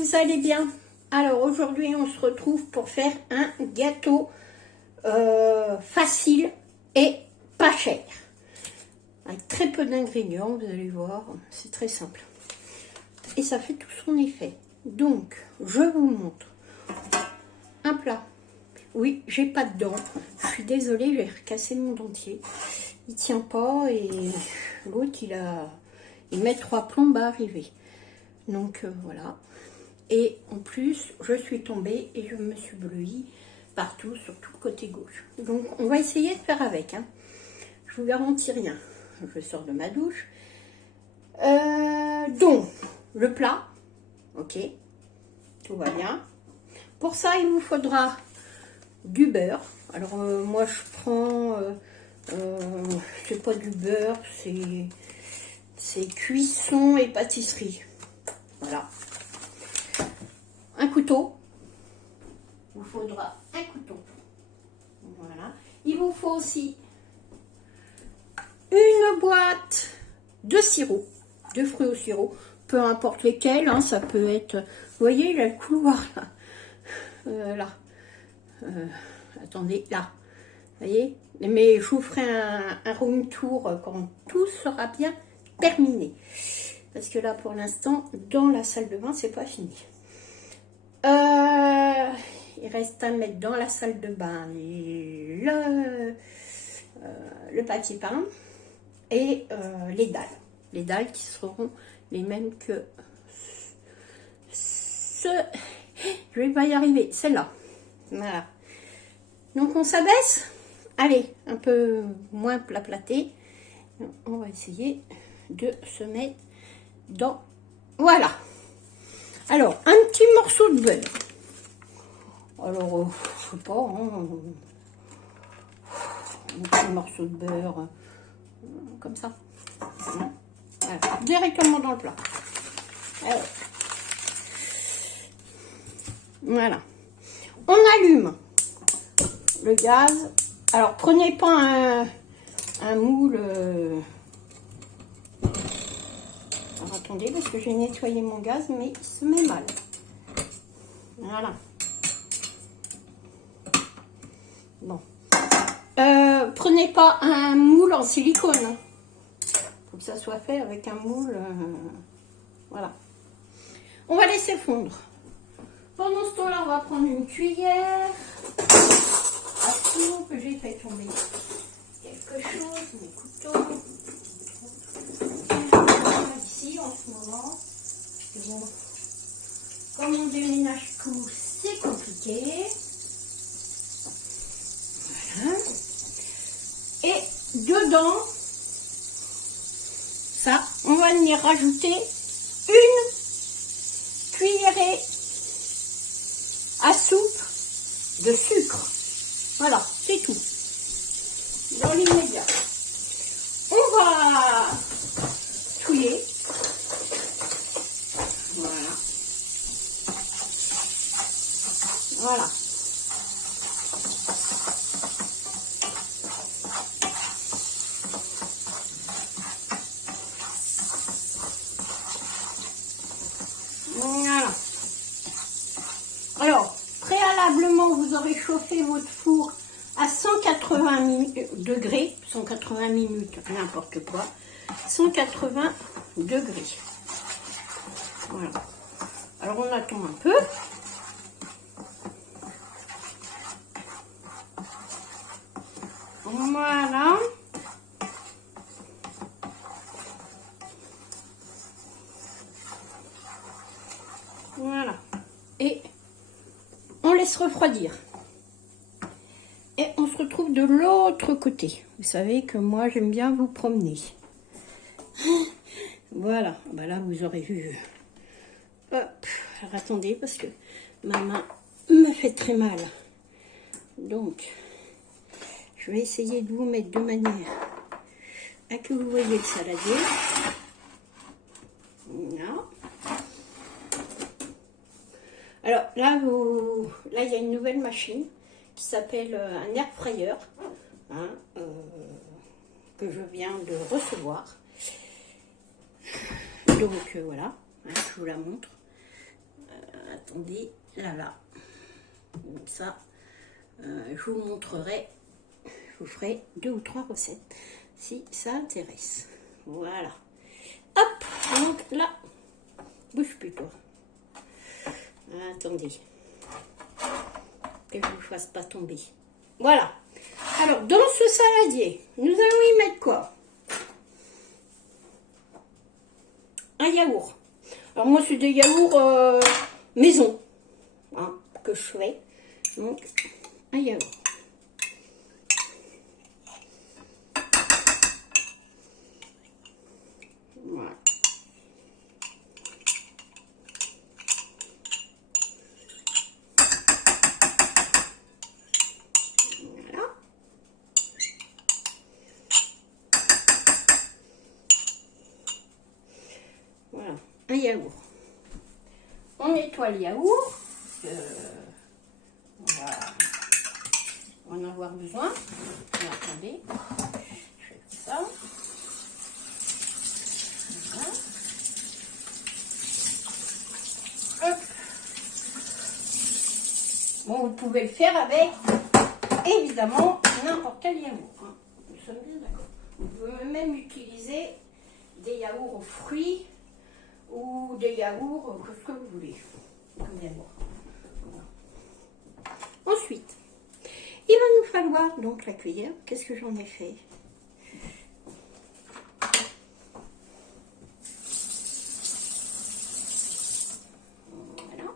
vous allez bien? Alors aujourd'hui on se retrouve pour faire un gâteau facile et pas cher. Avec très peu d'ingrédients, vous allez voir, c'est très simple. Et ça fait tout son effet. Donc, je vous montre un plat. Oui, j'ai pas de dents. Je suis désolée, j'ai cassé mon dentier. Il tient pas et l'autre il met 3 plombes à arriver. Donc voilà. Et en plus, je suis tombée et je me suis bleuie partout, surtout côté gauche. Donc on va essayer de faire avec. Hein. Je vous garantis rien. Je sors de ma douche. Donc, le plat. Ok. Tout va bien. Pour ça, il vous faudra du beurre. Alors moi, je prends... c'est pas du beurre, c'est cuisson et pâtisserie. Voilà. Un couteau. Il vous faudra un couteau. Voilà. Il vous faut aussi une boîte de sirop, de fruits au sirop, peu importe lesquels, hein, ça peut être, vous voyez, il y a le couloir là, là. Attendez, là, vous voyez, mais je vous ferai un room tour quand tout sera bien terminé, parce que là pour l'instant, dans la salle de bain, c'est pas fini. Il reste à mettre dans la salle de bain le papier peint et les dalles. Les dalles qui seront les mêmes que je vais pas y arriver, celle-là. Voilà. Donc on s'abaisse. Allez, un peu moins platé. On va essayer de se mettre dans... Voilà. Alors, un petit morceau de beurre. Alors, je sais pas, hein, un petit morceau de beurre, comme ça. Voilà, directement dans le plat. Alors, voilà. On allume le gaz. Alors, prenez pas un moule... Alors, attendez, parce que j'ai nettoyé mon gaz, mais il se met mal. Voilà. Bon. Prenez pas un moule en silicone. Hein. Faut que ça soit fait avec un moule. Voilà. On va laisser fondre. Pendant ce temps-là, on va prendre une cuillère à soupe. J'ai fait tomber quelque chose, mes couteaux. Ici en ce moment. Parce que bon, comme on déménage tout, c'est compliqué. Voilà. Et dedans, ça, on va venir rajouter une cuillerée à soupe de sucre. Voilà, c'est tout. Dans l'immédiat. On va touiller. Voilà. Voilà. Voilà. Alors, préalablement, vous aurez chauffé votre four à 180 degrés, 180 minutes, n'importe quoi, 180 degrés. Voilà. Alors, on attend un peu. Voilà. Voilà. Et on laisse refroidir. Et on se retrouve de l'autre côté. Vous savez que moi, j'aime bien vous promener. Voilà. Ben là, vous aurez vu. Hop. Alors, attendez, parce que ma main me fait très mal. Donc, je vais essayer de vous mettre de manière à que vous voyez le saladier. Voilà. Alors là, là, il y a une nouvelle machine qui s'appelle un air fryer, hein, que je viens de recevoir. Donc voilà, hein, je vous la montre. Attendez, là. Comme ça, je vous montrerai. Je vous ferai 2 ou 3 recettes si ça intéresse. Voilà. Hop, donc là, bouge plus toi. Attendez. Que je ne vous fasse pas tomber. Voilà. Alors, dans ce saladier, nous allons y mettre quoi? Un yaourt. Alors, moi, c'est des yaourts maison hein, que je fais. Donc, un yaourt. Voilà. Voilà, un yaourt. On nettoie le yaourt. On va en avoir besoin. Alors, attendez, je fais ça. Voilà. Hop. Bon, vous pouvez le faire avec, évidemment, n'importe quel yaourt. Hein. Nous sommes bien d'accord. Vous pouvez même utiliser des yaourts aux fruits ou des yaourts, ce que vous voulez, comme yaourt. Voilà. Ensuite, il va nous falloir donc la cuillère. Qu'est-ce que j'en ai fait? Voilà.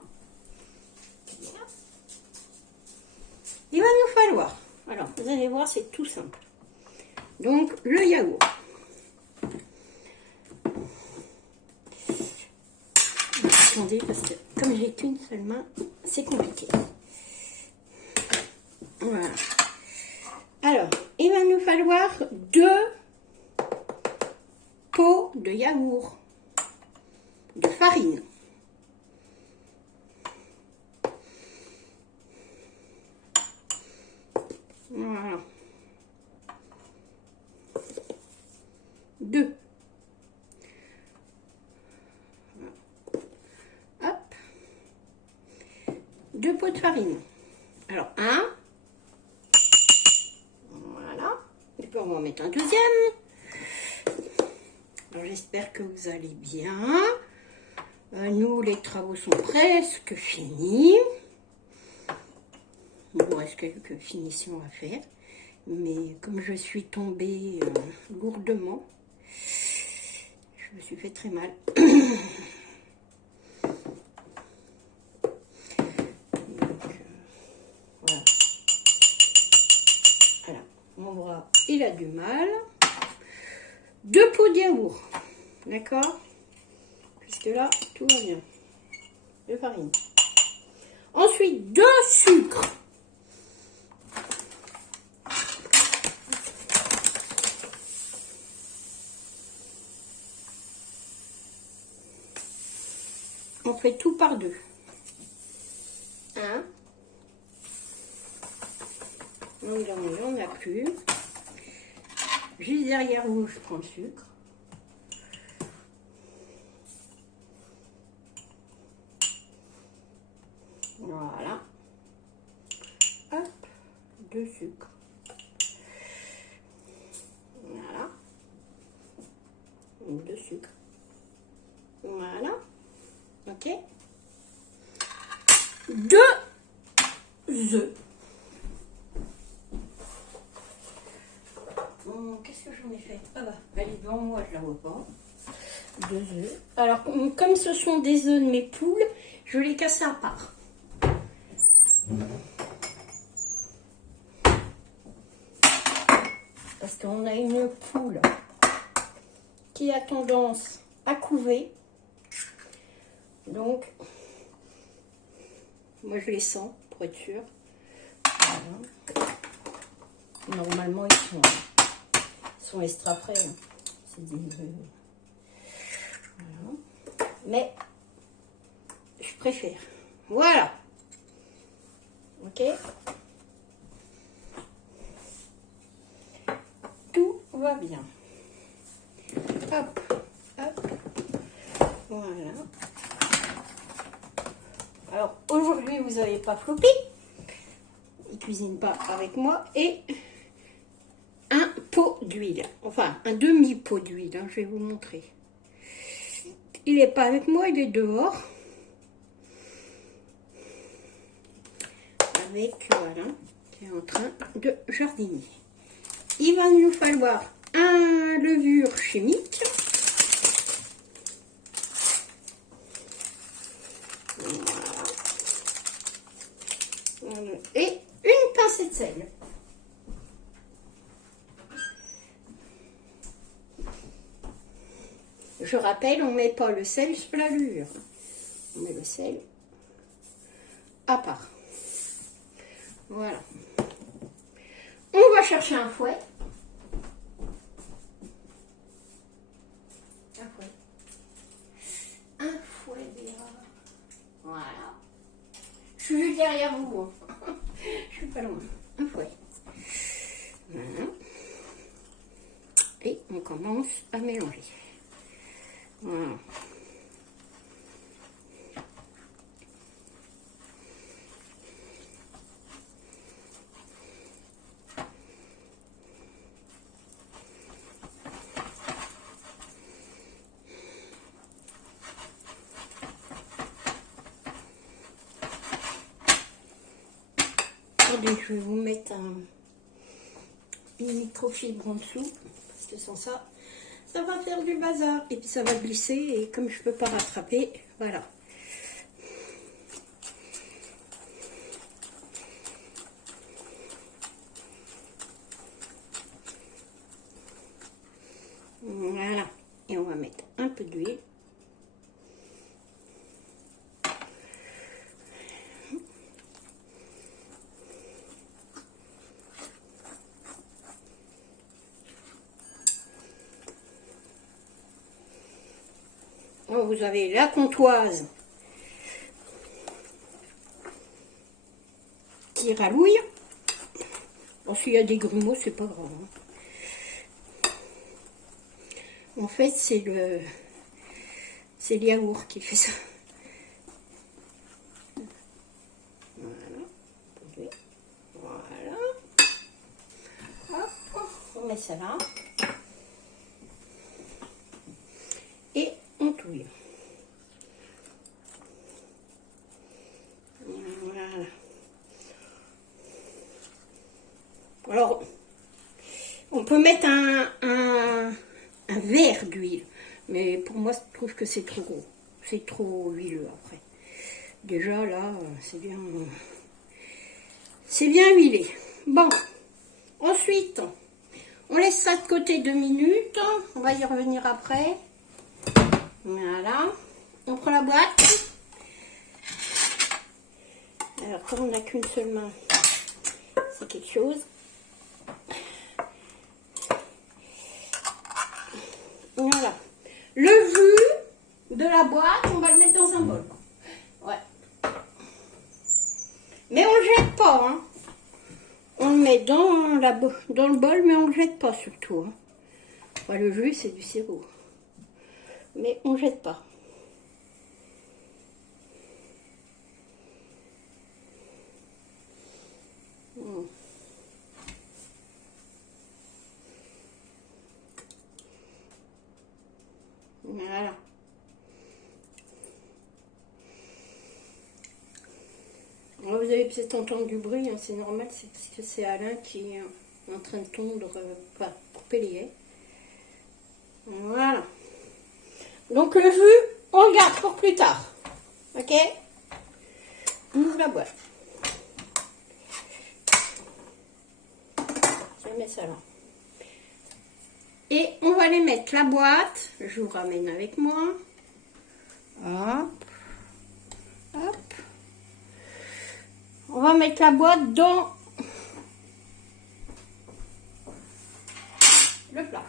Il va nous falloir, alors vous allez voir, c'est tout simple. Donc le yaourt. Attendez, parce que comme j'ai qu'une seule main, c'est compliqué. Voilà. Alors, il va nous falloir 2 pots de yaourt, de farine. Voilà. 2. Hop. 2 pots de farine. Alors, 1. Voilà. Et puis, on va en mettre un deuxième. Alors, j'espère que vous allez bien. Nous, les travaux sont presque finis. Il nous reste quelques finitions à faire. Mais comme je suis tombée lourdement, je me suis fait très mal. Voilà. Voilà. Mon bras, il a du mal. 2 pots de yaourt. D'accord? Puisque là, tout va bien. De farine. Ensuite, 2 sucres. On fait tout par 2. 1. Donc, on n'a plus. Juste derrière vous, je prends le sucre. Voilà. Hop, 2 sucres. Voilà. 2 sucres. Voilà. Ok. 2 œufs. Qu'est-ce que j'en ai fait? Ah bah, elle est devant moi, je la vois pas. 2 œufs. Alors, comme ce sont des œufs de mes poules, je les casse à part. Parce qu'on a une poule qui a tendance à couver. Donc, moi je les sens pour être sûre. Voilà. Normalement, ils sont extra frais. Hein. C'est des... Voilà. Mais, je préfère. Voilà. Ok. Tout va bien. Hop, hop. Voilà. aujourd'hui vous n'avez pas Floppy, il cuisine pas avec moi, et un pot d'huile, enfin un demi-pot d'huile, hein, je vais vous montrer. Il n'est pas avec moi, il est dehors. Avec, voilà, qui est en train de jardiner. Il va nous falloir un levure chimique. Voilà. Et une pincée de sel. Je rappelle, on ne met pas le sel sur la levure. On met le sel à part. Voilà. On va chercher un fouet. Un fouet. Un fouet, Béa. Voilà. Je suis juste derrière vous. Je suis pas loin. Un fouet. Voilà. Et on commence à mélanger. Voilà. Attendez, je vais vous mettre une microfibre en dessous, parce que sans ça, ça va faire du bazar. Et puis ça va glisser, et comme je ne peux pas rattraper, voilà. Voilà. Et on va mettre un peu d'huile. Oh, vous avez la comtoise qui ralouille. Bon, s'il y a des grumeaux, c'est pas grave. Hein. En fait, c'est le yaourt qui fait ça. Voilà. Voilà. Hop, on met ça là. Et on touille. Voilà. Alors, on peut mettre un verre d'huile, mais pour moi, je trouve que c'est trop gros. C'est trop huileux après. Déjà, là, c'est bien huilé. Bon, ensuite, on laisse ça de côté 2 minutes. On va y revenir après. Voilà. On prend la boîte. Alors, comme on n'a qu'une seule main, c'est quelque chose. Voilà. Le jus de la boîte, on va le mettre dans un bol. Ouais. Mais on ne le jette pas. Hein. On le met dans le bol, mais on ne le jette pas surtout. Hein. Enfin, le jus, c'est du sirop. Mais on ne jette pas. Voilà. Alors, vous avez peut-être entendu du bruit, hein, c'est normal, c'est Alain qui est en train de tondre, enfin, couper les haies. Voilà. Donc le jus, on le garde pour plus tard. Ok? On ouvre la boîte. Je vais mettre ça là. Et on va les mettre la boîte. Je vous ramène avec moi. Hop. Hop. On va mettre la boîte dans le plat.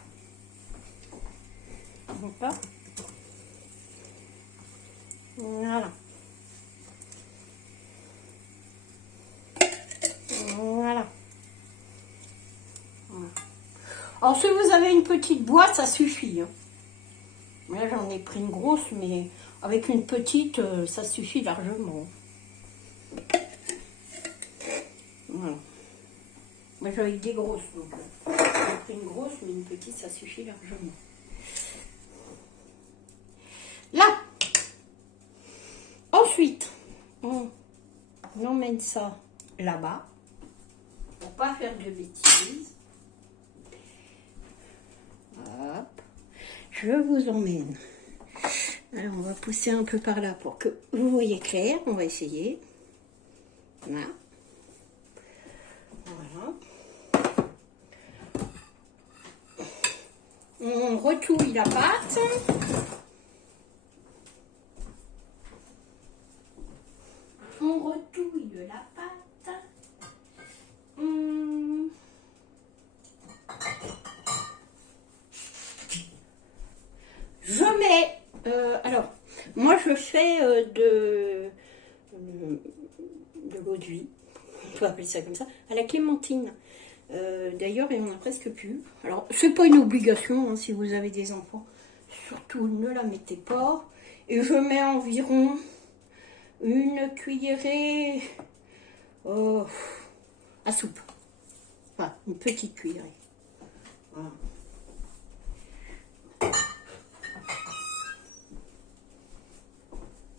Voilà. Voilà. Voilà. Alors si vous avez une petite boîte, ça suffit. Hein. Là j'en ai pris une grosse, mais avec une petite, ça suffit largement. Voilà. Moi j'avais des grosses, donc j'ai pris une grosse, mais une petite, ça suffit largement. Là, ensuite, on emmène ça là-bas, pour pas faire de bêtises. Hop, je vous emmène. Alors on va pousser un peu par là pour que vous voyez clair. On va essayer. Voilà. Voilà. On retouille la pâte. On retouille la pâte. Je mets... alors, moi je fais de l'eau de vie, on peut appeler ça comme ça, à la clémentine. D'ailleurs, il n'y en a presque plus. Alors, c'est pas une obligation, hein, si vous avez des enfants. Surtout, ne la mettez pas. Et je mets environ une cuillerée à soupe. Enfin, une petite cuillerée. Voilà.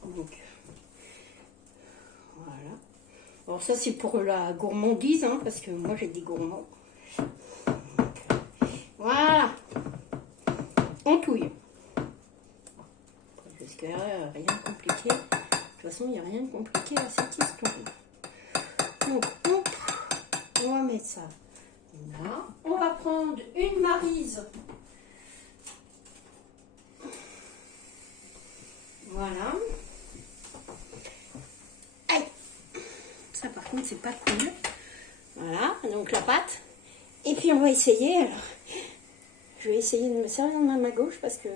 Donc, voilà. Alors ça c'est pour la gourmandise, hein, parce que moi j'ai des gourmands. Donc, voilà. On touille. Jusqu'à là, rien de compliqué. De toute façon, il n'y a rien de compliqué à cette histoire. Donc, on va mettre ça là. On va prendre une maryse. Voilà. Aïe. Ça par contre c'est pas cool. Voilà, donc la pâte. Et puis on va essayer. Alors, je vais essayer de me servir de ma main gauche parce que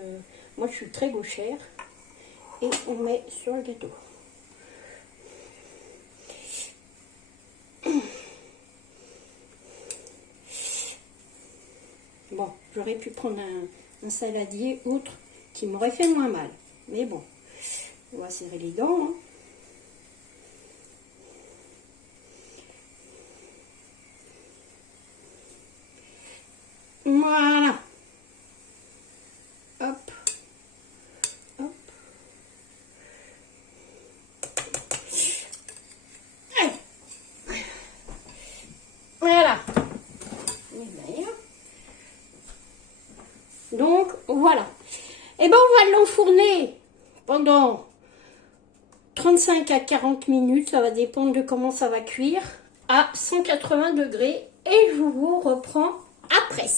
moi je suis très gauchère. Et on met sur le gâteau. Bon, j'aurais pu prendre un saladier autre qui m'aurait fait moins mal. Mais bon, on va serrer les dents. Hein. Voilà. Hop. Hop. Allez. Voilà. Donc, voilà. Et ben on va l'enfourner pendant 35 à 40 minutes. Ça va dépendre de comment ça va cuire. À 180 degrés. Et je vous reprends après.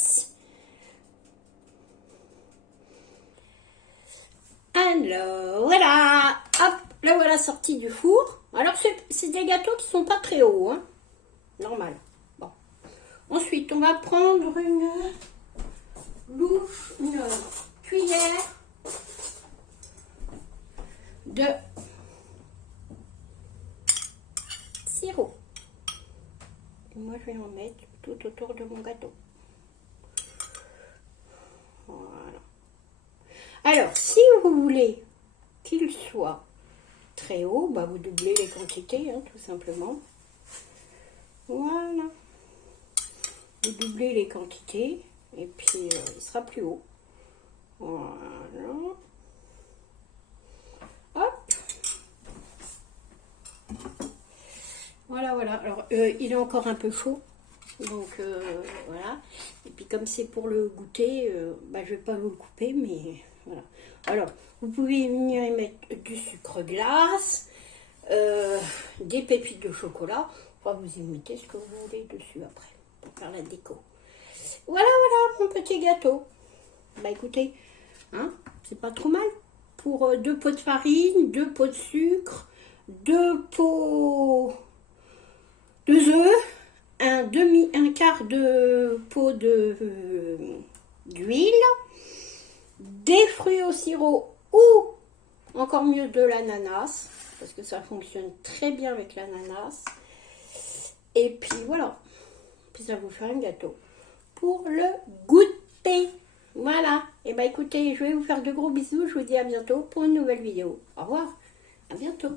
Alors, voilà. Hop, là voilà sorti du four. Alors, c'est des gâteaux qui sont pas très hauts. Hein. Normal. Bon. Ensuite, on va prendre une louche, une cuillère de sirop. Et moi, je vais en mettre tout autour de mon gâteau. Voilà. Alors, si vous voulez qu'il soit très haut, bah vous doublez les quantités, hein, tout simplement. Voilà. Vous doublez les quantités et puis il sera plus haut. Voilà. Hop. Voilà, voilà. Alors, il est encore un peu chaud. Donc, voilà. Et puis, comme c'est pour le goûter, bah, je ne vais pas vous le couper, mais voilà. Alors, vous pouvez venir y mettre du sucre glace, des pépites de chocolat. Enfin, vous y mettez ce que vous voulez dessus après, pour faire la déco. Voilà, voilà, mon petit gâteau. Bah, écoutez, hein, c'est pas trop mal. Pour 2 pots de farine, 2 pots de sucre, 2 pots de œufs, un quart de pot d'huile, des fruits au sirop ou encore mieux de l'ananas, parce que ça fonctionne très bien avec l'ananas. Et puis voilà, puis ça vous fait un gâteau pour le goûter. Voilà, et bah écoutez, je vais vous faire de gros bisous, je vous dis à bientôt pour une nouvelle vidéo. Au revoir, à bientôt.